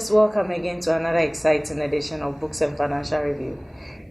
viewers, welcome again to another exciting edition of Books and Financial Review,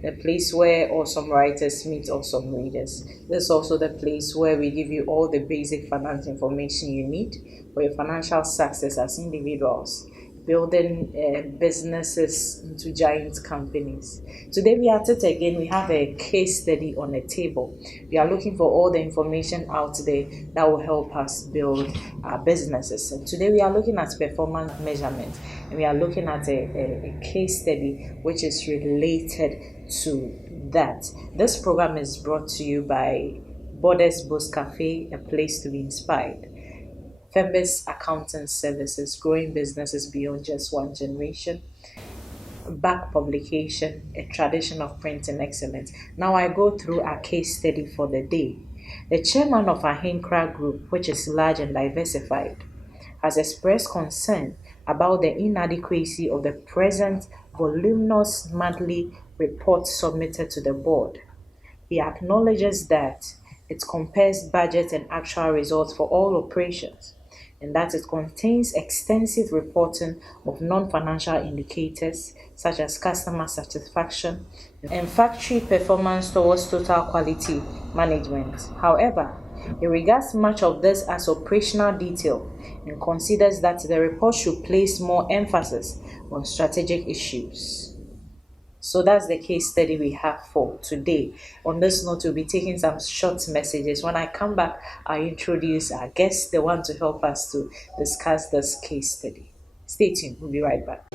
the place where awesome writers meet awesome readers. This is also the place where we give you all the basic finance information you need for your financial success as individuals, building businesses into giant companies. Today we are at it again. We have a case study on the table. We are looking for all the information out there that will help us build our businesses. And today we are looking at performance measurement, and we are looking at a case study which is related to that. This program is brought to you by Borders Books Cafe, a place to be inspired. Fembis Accounting Services, growing businesses beyond just one generation. Back publication, a tradition of printing excellence. Now I go through our case study for the day. The chairman of Ahinkra Group, which is large and diversified, has expressed concern about the inadequacy of the present voluminous monthly report submitted to the board. He acknowledges that it compares budget and actual results for all operations, and that it contains extensive reporting of non-financial indicators such as customer satisfaction and factory performance towards total quality management. However, he regards much of this as operational detail and considers that the report should place more emphasis on strategic issues. So that's the case study we have for today. On this note, we'll be taking some short messages. When I come back, I'll introduce our guest, the one to help us to discuss this case study. Stay tuned. We'll be right back.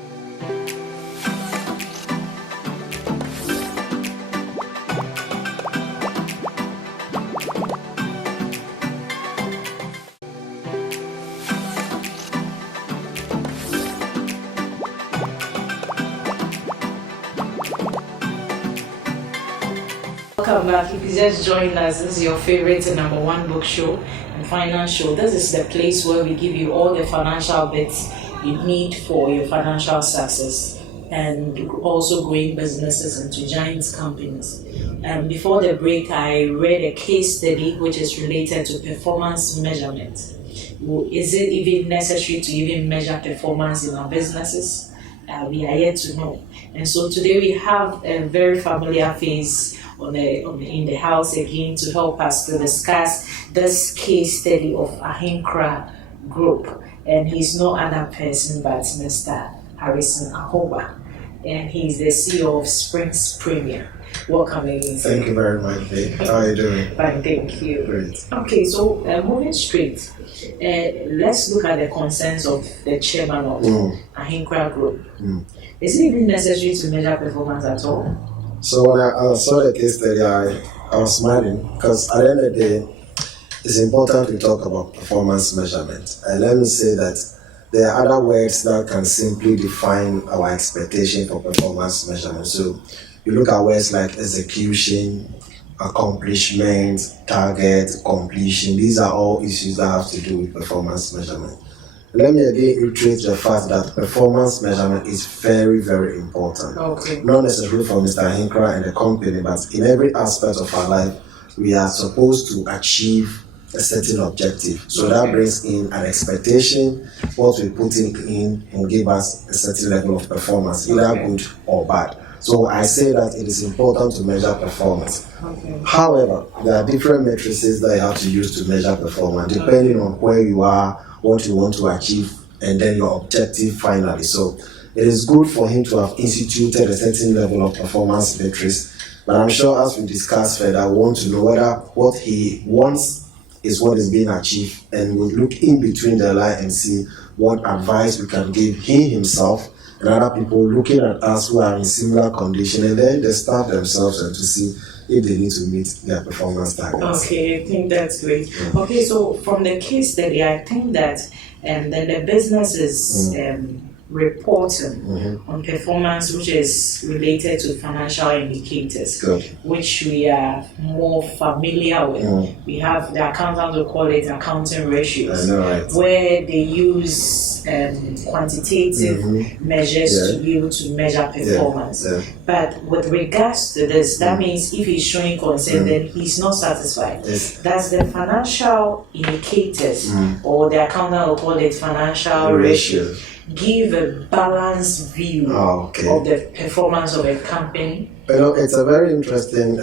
Welcome back. If you just joined us, this is your favorite number one book show and finance show. This is the place where we give you all the financial bits you need for your financial success and also growing businesses into giant companies. And before the break, I read a case study which is related to performance measurement. Is it even necessary to even measure performance in our businesses? We are yet to know. And so today we have a very familiar face in the house again to help us to discuss this case study of Ahinkra Group. And he's no other person but Mr. Harrison Ahoba. And he's the CEO of Springs Premier. Welcome again. Thank you very much, Dave. How are you doing? Fine, thank you. Great. Okay, so moving straight, let's look at the concerns of the chairman of Ahinkra Group. Is it even necessary to measure performance at all? So when I saw the case study, I was smiling because at the end of the day, it's important to talk about performance measurement. And let me say that there are other words that can simply define our expectation for performance measurement. So you look at words like execution, accomplishment, target, completion. These are all issues that have to do with performance measurement. Let me again reiterate the fact that performance measurement is very, very important. Okay. Not necessarily for Mr. Ahinkra and the company, but in every aspect of our life, we are supposed to achieve a certain objective. So that brings in an expectation. What we put in will give us a certain level of performance, either good or bad. So I say that it is important to measure performance. Okay. However, there are different matrices that you have to use to measure performance, depending on where you are, what you want to achieve, and then your objective finally. So it is good for him to have instituted a certain level of performance matrix, but I'm sure as we discuss further, we want to know whether what he wants is what is being achieved, and we'll look in between the line and see what advice we can give him himself and other people looking at us who are in similar condition, and then the staff themselves and to see if they need to meet their performance targets. Okay, I think that's great. Okay, so from the case study, I think that the business is reporting on performance which is related to financial indicators, which we are more familiar with. We have the accountants will call it accounting ratios, where they use quantitative measures to be able to measure performance. But with regards to this, that means if he's showing concern, then he's not satisfied. That's the financial indicators, or the accountant will call it financial ratios. give a balanced view of the performance of a company? It's a very interesting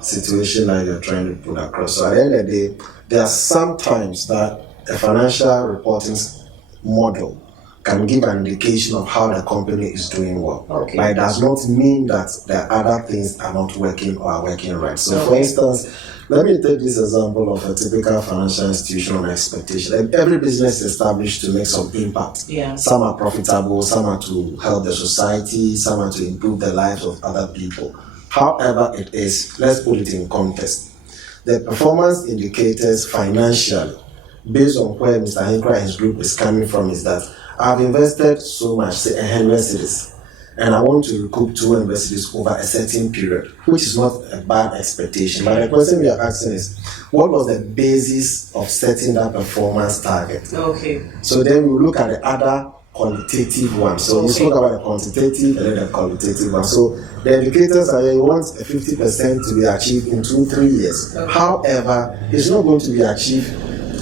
situation that you're trying to put across. So at the end of the day, there are some times that a financial reporting model can give an indication of how the company is doing well. Okay. But it does not mean that the other things are not working or are working right. So for instance, let me take this example of a typical financial institution on expectation. Every business is established to make some impact. Yeah. Some are profitable, some are to help the society, some are to improve the lives of other people. However it is, let's put it in context. The performance indicators financially, based on where Mr. Ankrah and his group is coming from, is that I've invested so much, say 100 cedis, and I want to recoup 200 cedis over a certain period, which is not a bad expectation. But the question we are asking is, what was the basis of setting that performance target? Okay. So then we look at the other qualitative one. So you spoke about the quantitative and then the qualitative one. So the indicators are you want a 50% to be achieved in 2-3 years. Okay. However, it's not going to be achieved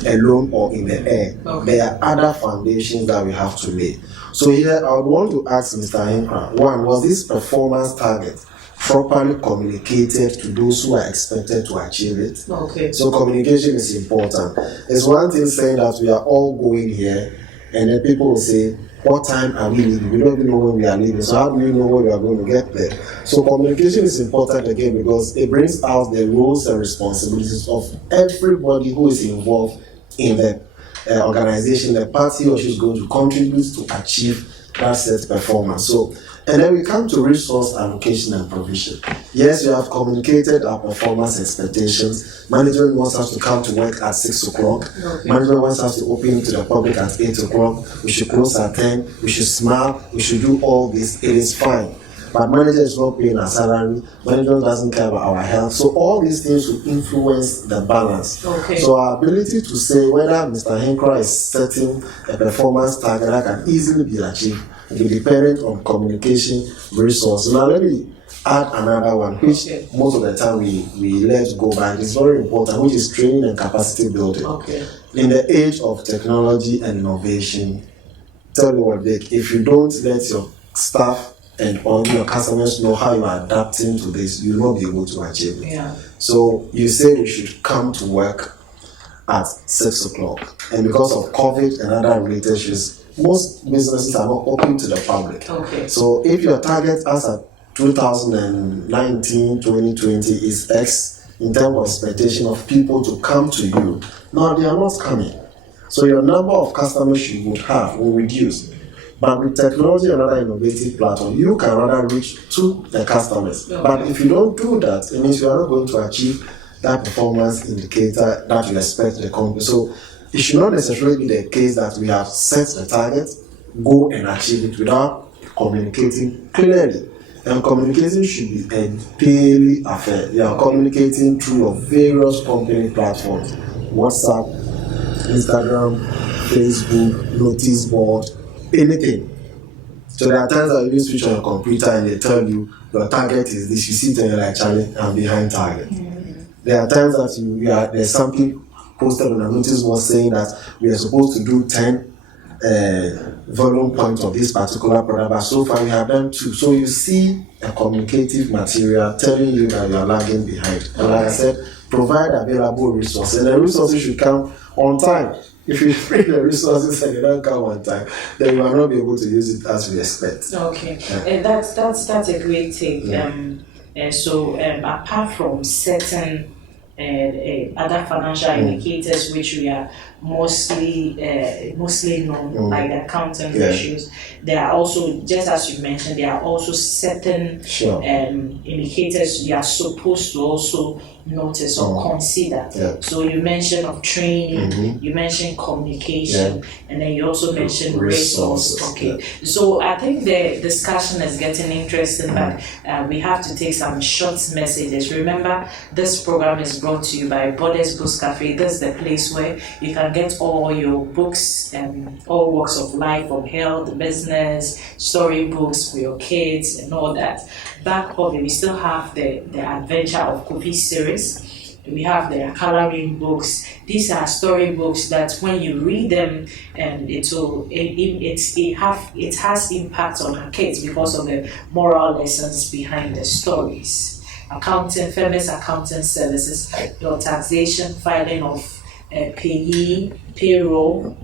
alone or in the air. Okay. There are other foundations that we have to lay. So here I would want to ask Mr. Ankrah, one, was this performance target properly communicated to those who are expected to achieve it? Okay. So communication is important. It's one thing saying that we are all going here, and then people will say, what time are we leaving? We don't even know when we are leaving. So how do we know when we are going to get there? So communication is important again because it brings out the roles and responsibilities of everybody who is involved in the organization, the party or she's going to contribute to achieve that set performance. So, and then we come to resource allocation and provision. Yes, we have communicated our performance expectations. Management wants us to come to work at 6 o'clock. Okay. Management wants us to open to the public at 8 o'clock. We should close at 10. We should smile. We should do all this. It is fine. But manager is not paying our salary. Management doesn't care about our health. So all these things will influence the balance. Okay. So our ability to say whether Mr. Ankrah is setting a performance target that can easily be achieved will be dependent on communication resources. Now let me add another one, which most of the time we let go by. It's very important, which is training and capacity building. Okay. In the age of technology and innovation, tell you what, Vic, if you don't let your staff and all your customers know how you are adapting to this, you will not be able to achieve it. Yeah. So you say we should come to work at 6 o'clock, and because of COVID and other related issues, most businesses are not open to the public. Okay. So if your target as at 2019, 2020 is X in terms of expectation of people to come to you, now they are not coming. So your number of customers you would have will reduce. But with technology and other innovative platform, you can rather reach to the customers. Okay. But if you don't do that, it means you are not going to achieve that performance indicator that you expect the company. So it should not necessarily be the case that we have set the target, go and achieve it without communicating clearly. And communication should be a daily affair. You are communicating through your various company platforms, WhatsApp, Instagram, Facebook, notice board, anything. So there are times that you switch on your computer and they tell you your target is this. You sit and you're like, Charlie, I'm behind target. Mm-hmm. There are times that there's something posted on a notice board saying that we are supposed to do 10 volume points of this particular product, but so far we have done 2. So you see a communicative material telling you that you are lagging behind. And like I said, provide available resources, and the resources should come on time. If you bring the resources and they don't come on time, then you will not be able to use it as we expect. Okay, and that's a great take. So apart from certain other financial indicators which we are mostly known, like the accounting issues, there are also, just as you mentioned, there are also certain indicators you are supposed to also notice or consider. So you mentioned of training, you mentioned communication, and then you also mentioned resources. Okay, so I think the discussion is getting interesting, but we have to take some short messages. Remember, this program is brought to you by Borders Books Cafe. This is the place where you can get all your books and all walks of life, from health, business, story books for your kids and all that. Back home, we still have the Adventure of Kofi series. We have the coloring books. These are story books that when you read them, it has impact on our kids because of the moral lessons behind the stories. Accounting, famous accounting services, your taxation, filing of payee, payroll.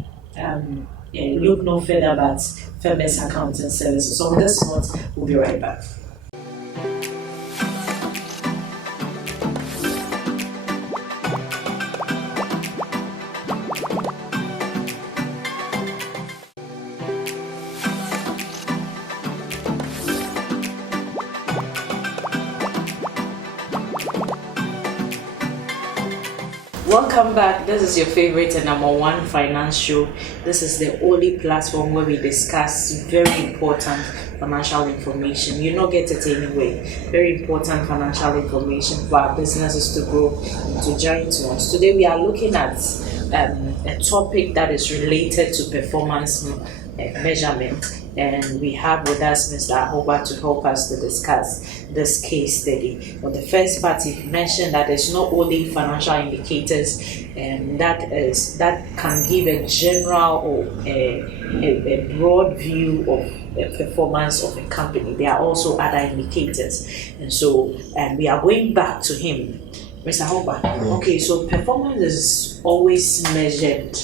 Look no further but famous accounting services. So on this note, we'll be right back. Welcome back. This is your favorite and number one finance show. This is the only platform where we discuss very important financial information. You don't get it anyway. Very important financial information for our businesses to grow into giant ones. Today we are looking at a topic that is related to performance measurement, and we have with us Mr. Ahoba to help us to discuss this case study. On the first part, he mentioned that it's not only financial indicators that can give a general or a broad view of the performance of a company. There are also other indicators, and so we are going back to him. Mr. Ahoba, okay, so performance is always measured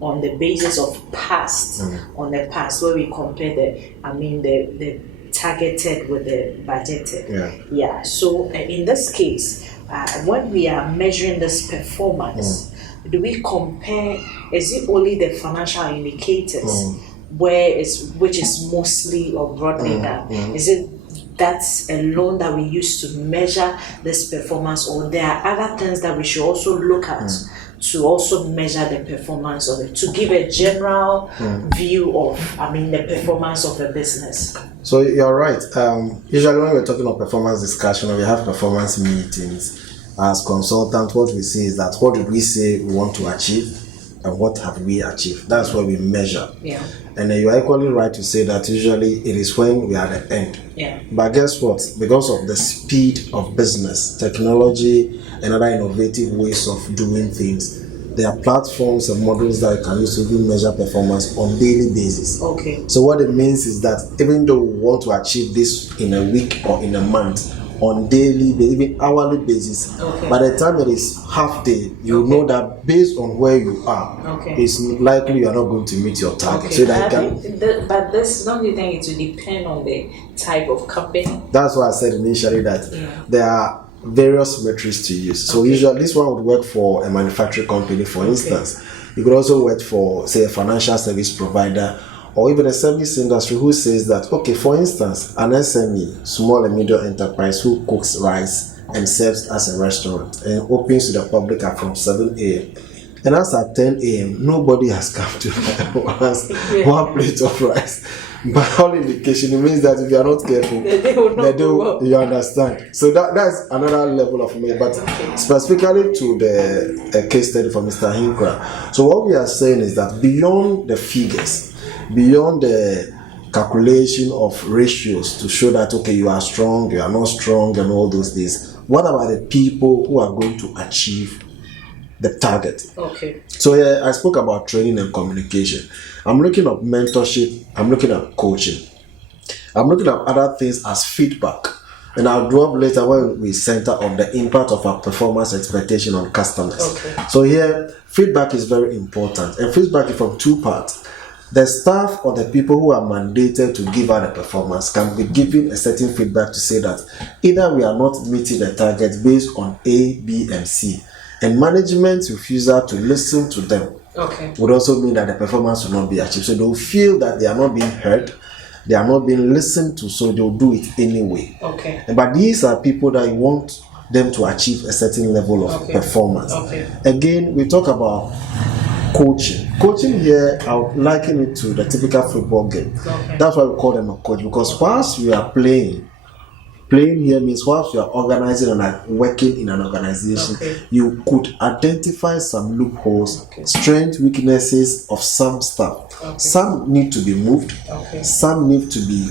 on the basis of past, on the past, where we compare the targeted with the budgeted. Yeah. So in this case, when we are measuring this performance, do we compare? Is it only the financial indicators, which is mostly or broadly done? Is it that's alone that we use to measure this performance, or there are other things that we should also look at to also measure the performance of it, to give a general view of, the performance of a business? So you're right. Usually when we're talking about performance discussion, or we have performance meetings, as consultants, what we see is that what did we say we want to achieve, and what have we achieved? That's what we measure. Yeah. And you're equally right to say that usually it is when we are at the end. Yeah. But guess what? Because of the speed of business, technology, and other innovative ways of doing things, there are platforms and models that you can use to even measure performance on daily basis. Okay. So what it means is that even though we want to achieve this in a week or in a month, on daily, even hourly basis, by the time it is half day, you know that based on where you are, it's likely you are not going to meet your target. So that but this, don't you think it will depend on the type of company? That's why I said initially that there are various metrics to use. So usually this one would work for a manufacturing company, for instance. You could also work for, say, a financial service provider, or even a service industry who says that, okay, for instance, an SME, small and medium enterprise, who cooks rice and serves as a restaurant and opens to the public from 7 a.m. And as at 10 a.m., nobody has come to one plate of rice. By all indication, it means that if you are not careful, you understand. So that's another level of me. But specifically to the case study for Mr. Hinkra. So what we are saying is that beyond the figures, beyond the calculation of ratios to show that, okay, you are strong, you are not strong, and all those things, what about the people who are going to achieve the target? Okay. So I spoke about training and communication. I'm looking at mentorship. I'm looking at coaching. I'm looking at other things as feedback. And I'll drop later when we center on the impact of our performance expectation on customers. Okay. So here, feedback is very important. And feedback is from two parts. The staff or the people who are mandated to give out the performance can be given a certain feedback to say that either we are not meeting the target based on A, B, and C. And management's refusal to listen to them would also mean that the performance will not be achieved. So they'll feel that they are not being heard, they are not being listened to, so they'll do it anyway. Okay. But these are people that you want them to achieve a certain level of performance. Again, we talk about coaching. Coaching here, I would liken it to the typical football game. That's why we call them a coach, because whilst we are playing here means whilst you are organizing and working in an organization, you could identify some loopholes, strengths, weaknesses of some stuff. Some need to be moved, some need to be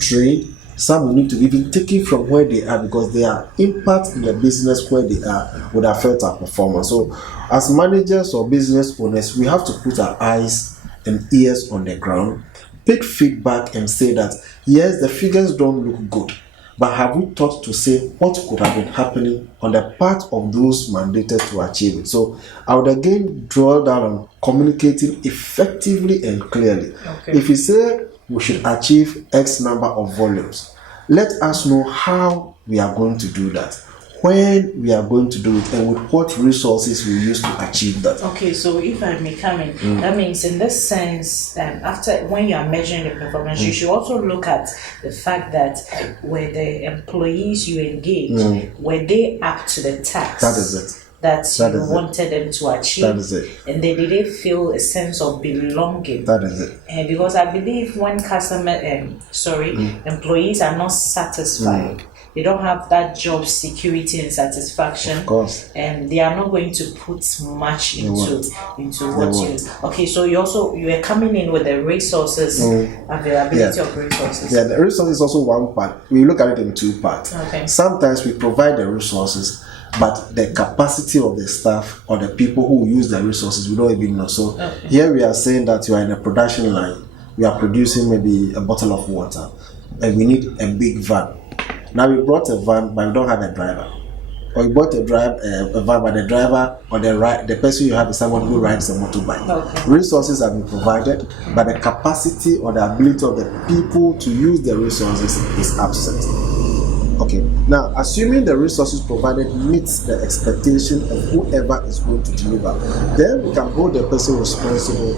trained, Some will need to even take it from where they are because their impact in the business where they are would affect our performance. So, as managers or business owners, we have to put our eyes and ears on the ground, take feedback, and say that yes, the figures don't look good, but have we thought to say what could have been happening on the part of those mandated to achieve it? So, I would again draw down on communicating effectively and clearly. Okay. If you say we should achieve X number of volumes, let us know how we are going to do that, when we are going to do it, and with what resources we use to achieve that. Okay, so if I may come in, that means in this sense, after when you are measuring the performance, you should also look at the fact that were the employees you engage, were they up to the task? That is it. That you wanted them to achieve. That is it. And did they feel a sense of belonging? That is it. And because I believe when employees are not satisfied, they don't have that job security and satisfaction. Of course. And they are not going to put much into what you. Okay, so you are coming in with the resources, availability of resources. Yeah, the resources is also one part. We look at it in two parts. Okay. Sometimes we provide the resources, but the capacity of the staff or the people who use the resources, we don't even know. So here we are saying that you are in a production line. We are producing maybe a bottle of water, and we need a big van. Now we brought a van, but we don't have a driver. Or you bought a van, but the driver or the person you have is someone who rides a motorbike. Okay. Resources have been provided, but the capacity or the ability of the people to use the resources is absent. Okay, now assuming the resources provided meets the expectation of whoever is going to deliver, then we can hold the person responsible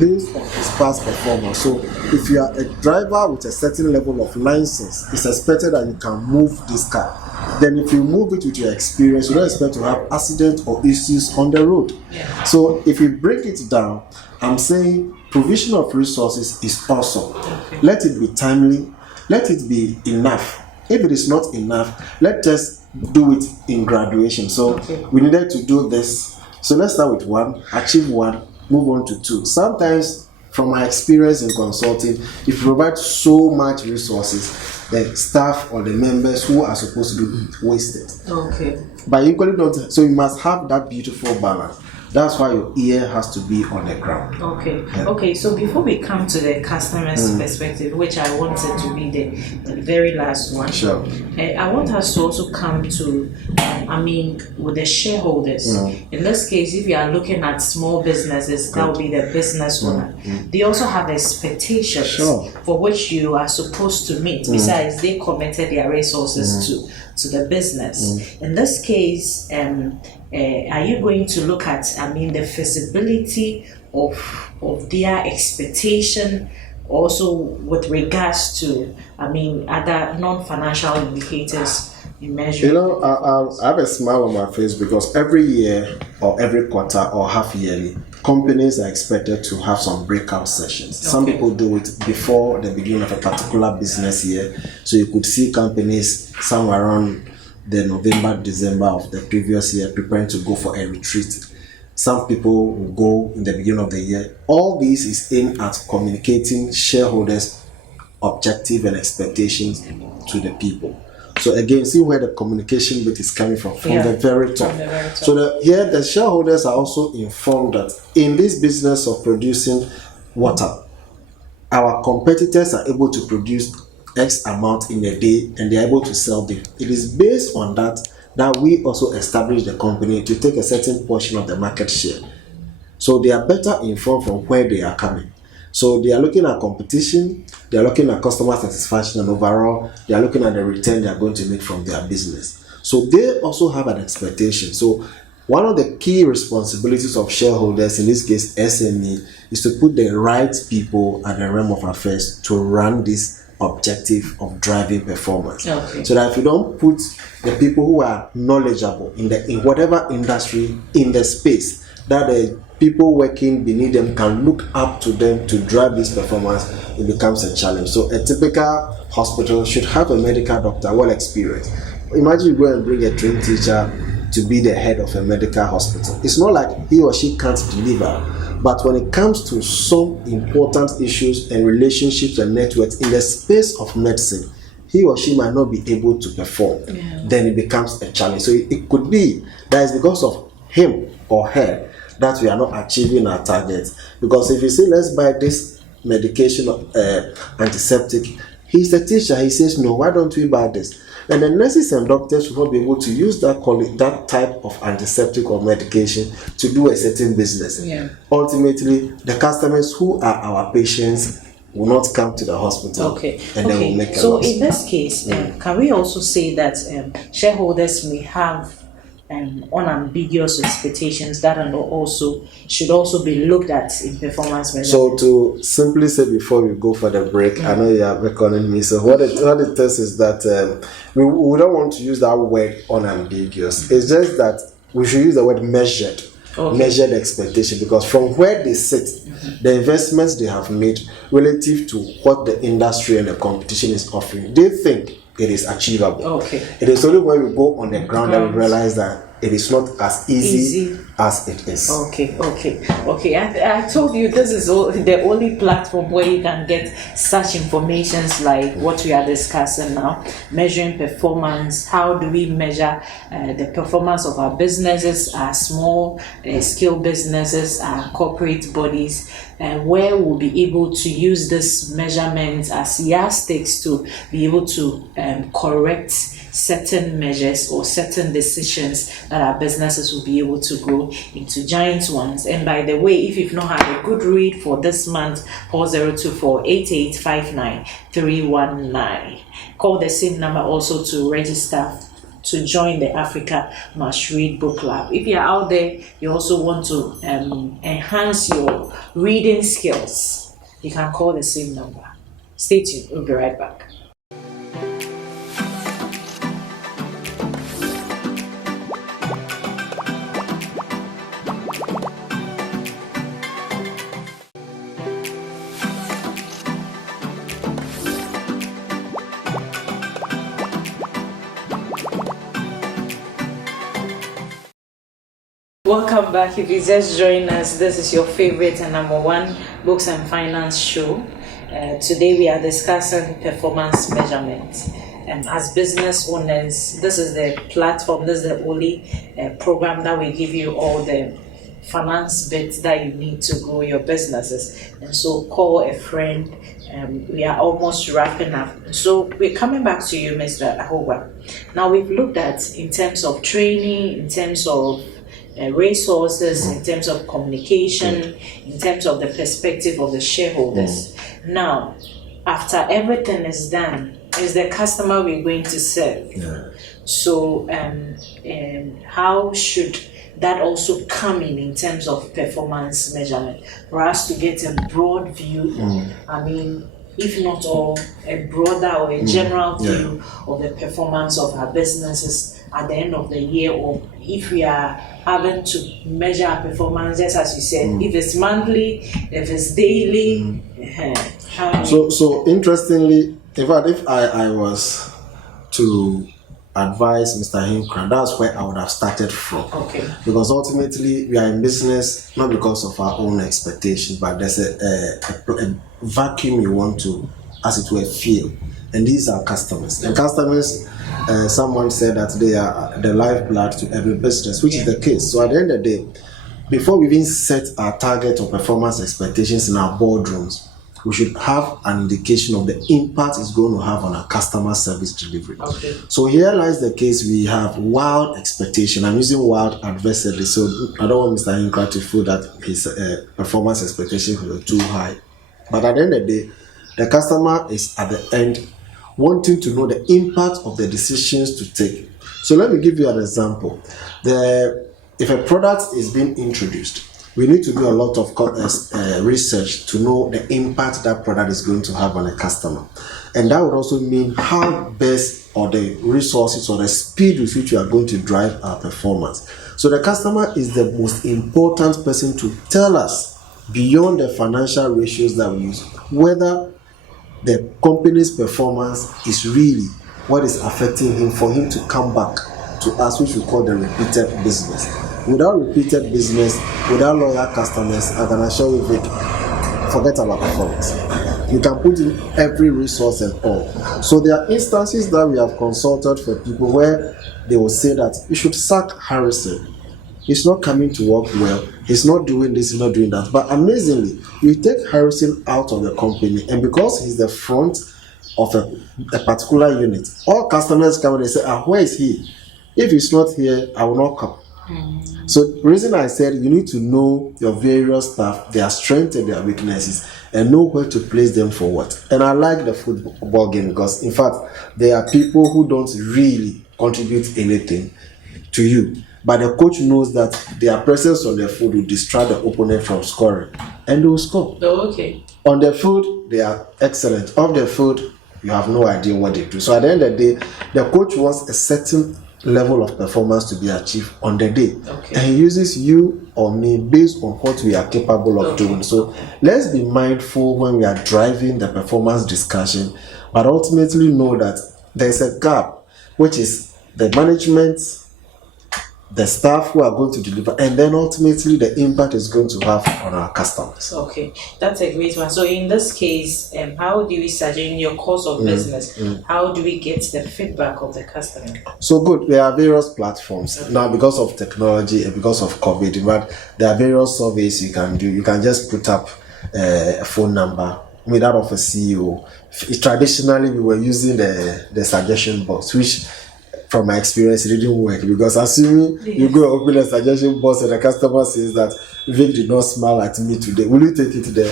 based on his past performance. So if you are a driver with a certain level of license, it's expected that you can move this car. Then if you move it with your experience, you don't expect to have accidents or issues on the road. Yeah. So if you break it down, I'm saying provision of resources is awesome. Okay. Let it be timely, let it be enough. If it is not enough, let's just do it in graduation. So we needed to do this. So let's start with 1, achieve 1, move on to 2. Sometimes, from my experience in consulting, if you provide so much resources, the staff or the members who are supposed to do it waste it. Okay. But equally don't. So you must have that beautiful balance. That's why your ear has to be on the ground. Okay. Yeah. Okay. So before we come to the customer's perspective, which I wanted to be the very last one, Sure. I want us to also come to, with the shareholders. In this case, if you are looking at small businesses, that will be the business owner. They also have expectations for which you are supposed to meet. Besides, they committed their resources to the business. In this case, are you going to look at, the feasibility of their expectation, also with regards to, other non-financial indicators you measure? I have a smile on my face because every year or every quarter or half yearly, companies are expected to have some breakout sessions. Okay. Some people do it before the beginning of a particular business year. So you could see companies somewhere around the November, December of the previous year preparing to go for a retreat. Some people will go in the beginning of the year. All this is aimed at communicating shareholders' objective and expectations to the people. So again, see where the communication bit is coming from the very top. From the very top. So the shareholders are also informed that in this business of producing water, our competitors are able to produce X amount in a day and they are able to sell them. It is based on that we also establish the company to take a certain portion of the market share. So they are better informed from where they are coming. So they are looking at competition, they are looking at customer satisfaction, and overall, they are looking at the return they are going to make from their business. So they also have an expectation. So one of the key responsibilities of shareholders, in this case SME, is to put the right people at the realm of affairs to run this objective of driving performance. Okay. So that if you don't put the people who are knowledgeable in whatever industry in the space, that the people working beneath them can look up to them to drive this performance, it becomes a challenge. So a typical hospital should have a medical doctor well experienced. Imagine you go and bring a trained teacher to be the head of a medical hospital. It's not like he or she can't deliver, but when it comes to some important issues and relationships and networks in the space of medicine, he or she might not be able to perform, then it becomes a challenge. So it could be that it's because of him or her that we are not achieving our targets. Because if you say, let's buy this medication, antiseptic, he's a teacher, he says, no, why don't we buy this? And the nurses and doctors will not be able to use that type of antiseptic or medication to do a certain business. Ultimately, the customers who are our patients will not come to the hospital. And then we'll make a so loss. In this case, can we also say that shareholders may have unambiguous expectations that should also be looked at in performance measurement? So to simply say before we go for the break, I know you are reckoning me. So what it tells is that we don't want to use that word unambiguous. It's just that we should use the word measured. Measured expectation, because from where they sit, the investments they have made relative to what the industry and the competition is offering, they think it is achievable. It is only when we go on the ground that we realize that it is not as easy as it is. I told you this is the only platform where you can get such informations like what we are discussing now, measuring performance. How do we measure the performance of our businesses, our small scale businesses, our corporate bodies, where we'll be able to use this measurement as yardsticks to be able to correct certain measures or certain decisions that our businesses will be able to grow into giant ones. And by the way, if you've not had a good read for this month, 40248859 call the same number also to register to join the Africa Must Read Book Club. If you're out there, you also want to enhance your reading skills, you can call the same number. Stay tuned, we'll be right back. Welcome back. If you just joined us, this is your favorite and number one books and finance show. Today we are discussing performance measurement. As business owners, this is the platform, this is the only program that will give you all the finance bits that you need to grow your businesses. And so call a friend. We are almost wrapping up. So we're coming back to you, Mr. Ahoba. Now we've looked at in terms of training, in terms of resources, in terms of communication, in terms of the perspective of the shareholders. Now, after everything is done, is the customer we're going to serve. So, how should that also come in terms of performance measurement for us to get a broad view? I mean, if not all, a broader or a general view of the performance of our businesses at the end of the year, or if we are having to measure our performance, just as you said, if it's monthly, if it's daily. So interestingly, in fact, if I was to advise Mr. Hinkra, that's where I would have started from. Because ultimately, we are in business not because of our own expectations, but there's a vacuum you want to, as it were, fill. And these are customers. And customers, someone said that they are the lifeblood to every business, which is the case. So at the end of the day, before we even set our target or performance expectations in our boardrooms, we should have an indication of the impact it's going to have on our customer service delivery. So here lies the case. We have wild expectation. I'm using wild adversely, so I don't want Mr. Hinkra to feel that his performance expectations were too high. But at the end of the day, the customer is at the end wanting to know the impact of the decisions to take. So let me give you an example. If a product is being introduced, we need to do a lot of research to know the impact that product is going to have on a customer. And that would also mean how best, or the resources or the speed with which we are going to drive our performance. So the customer is the most important person to tell us, beyond the financial ratios that we use, whether the company's performance is really what is affecting him, for him to come back to us, which we call the repeated business. Without repeated business, without loyal customers, I can assure you, Vic, forget about performance. You can put in every resource and all. So there are instances that we have consulted for people where they will say that you should sack Harrison. He's not coming to work well. He's not doing this, he's not doing that. But amazingly, we take Harrison out of the company, and because he's the front of a particular unit, all customers come and they say, where is he? If he's not here, I will not come. So the reason I said you need to know your various staff, their strengths and their weaknesses, and know where to place them for what. And I like the football game because, in fact, there are people who don't really contribute anything to you, but the coach knows that their presence on the field will distract the opponent from scoring, and they will score. Oh, okay. On the field, they are excellent. Off the field, you have no idea what they do. So at the end of the day, the coach wants a certain level of performance to be achieved on the day, okay, and he uses you or me based on what we are capable of doing. So let's be mindful when we are driving the performance discussion, but ultimately know that there's a gap, which is the management, the staff who are going to deliver, and then ultimately the impact is going to have on our customers. Okay, that's a great one. So in this case, how do we suggest in your course of business, how do we get the feedback of the customer? So good, there are various platforms now because of technology and because of COVID, but there are various surveys you can do. You can just put up a phone number without of a CEO. Traditionally, we were using the suggestion box, which from my experience, it didn't work because assuming you go open a suggestion box and the customer says that Vic did not smile at me today, will you take it there?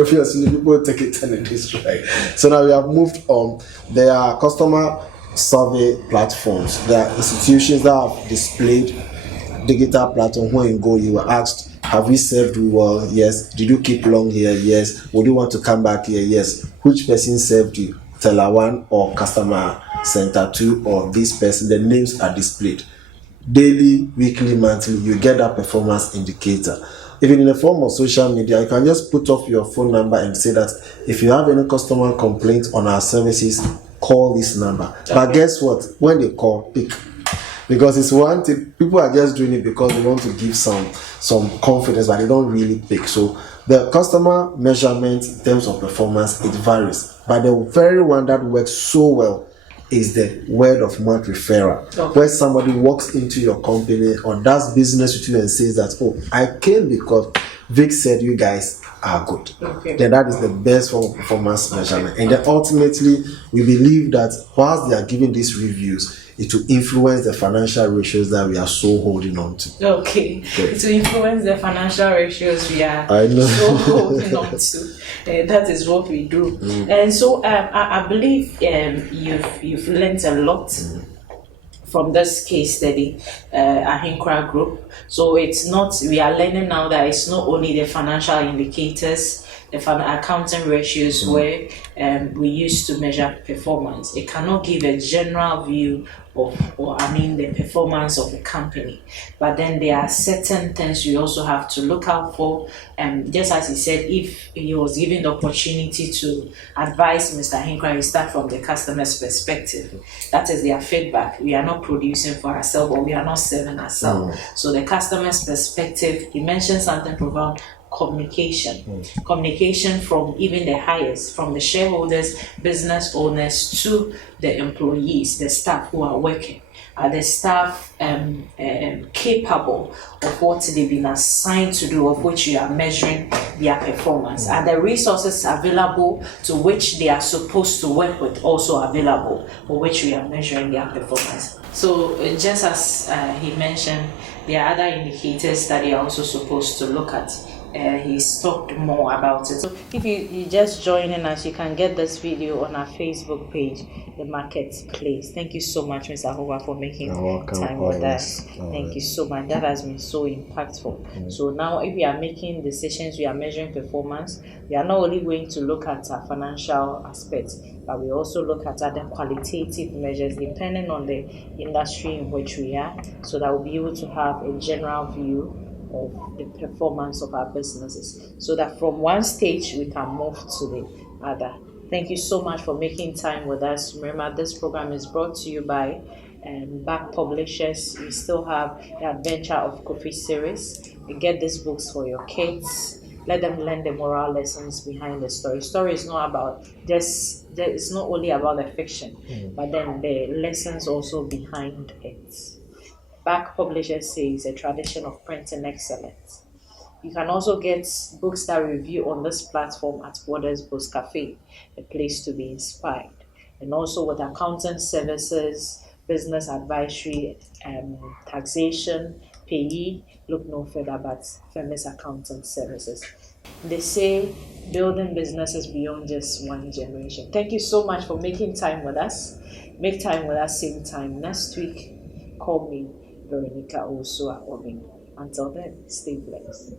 Obviously, people take it and it is right. So now we have moved on. There are customer survey platforms. There are institutions that have displayed digital platform. When you go, you were asked, have we served you well? Yes. Did you keep long here? Yes. Would you want to come back here? Yes. Which person served you? Teller 1 or customer center 2 or this person? The names are displayed daily, weekly, monthly. You get that performance indicator. Even in the form of social media, you can just put up your phone number and say that if you have any customer complaints on our services, call this number. Okay. But guess what? When they call, pick. Because it's one thing, people are just doing it because they want to give some confidence, but they don't really pick. So the customer measurement in terms of performance, it varies. But the very one that works so well is the word of mouth referral, okay, where somebody walks into your company or does business with you and says that, oh, I came because Vic said you guys are good. Okay. Then that is the best form of performance measurement. And then ultimately, we believe that whilst they are giving these reviews, it will influence the financial ratios that we are so holding on to. Okay. It will influence the financial ratios we are so holding on to. That is what we do. And so I believe you've learned a lot from this case study, Ahinkra Group. So it's not, we are learning now that it's not only the financial indicators, the accounting ratios where we use to measure performance. It cannot give a general view of, the performance of the company. But then there are certain things you also have to look out for. Just as he said, if he was given the opportunity to advise Mr. Hinkra, you start from the customer's perspective. That is their feedback. We are not producing for ourselves, or we are not serving ourselves. So the customer's perspective, he mentioned something profound: communication. Communication from even the highest, from the shareholders, business owners to the employees, the staff who are working. Are the staff capable of what they've been assigned to do, of which you are measuring their performance? Are the resources available to which they are supposed to work with also available, for which we are measuring their performance? So just as he mentioned, there are other indicators that they are also supposed to look at. He's talked more about it. So if you just joining us, you can get this video on our Facebook page, The Marketplace. Thank you so much, Mr. Hova, for making time with us. Thank you so much. That has been so impactful. So now if we are making decisions, we are measuring performance, we are not only going to look at our financial aspects, but we also look at other qualitative measures depending on the industry in which we are, so that we'll be able to have a general view of the performance of our businesses, so that from one stage we can move to the other. Thank you so much for making time with us. Remember, this program is brought to you by Back Publishers. We still have the Adventure of Kofi series. You get these books for your kids, Let them learn the moral lessons behind the story. Story is not about it's not only about the fiction, but then the lessons also behind it. Back Publishers says a tradition of printing excellence. You can also get books that review on this platform at Borders Books Cafe, a place to be inspired. And also with accounting services, business advisory, taxation, payee, look no further but Famous Accounting Services. They say building businesses beyond just one generation. Thank you so much for making time with us. Make time with us same time next week. Call me Veronica Osua Obi. Until then, stay blessed.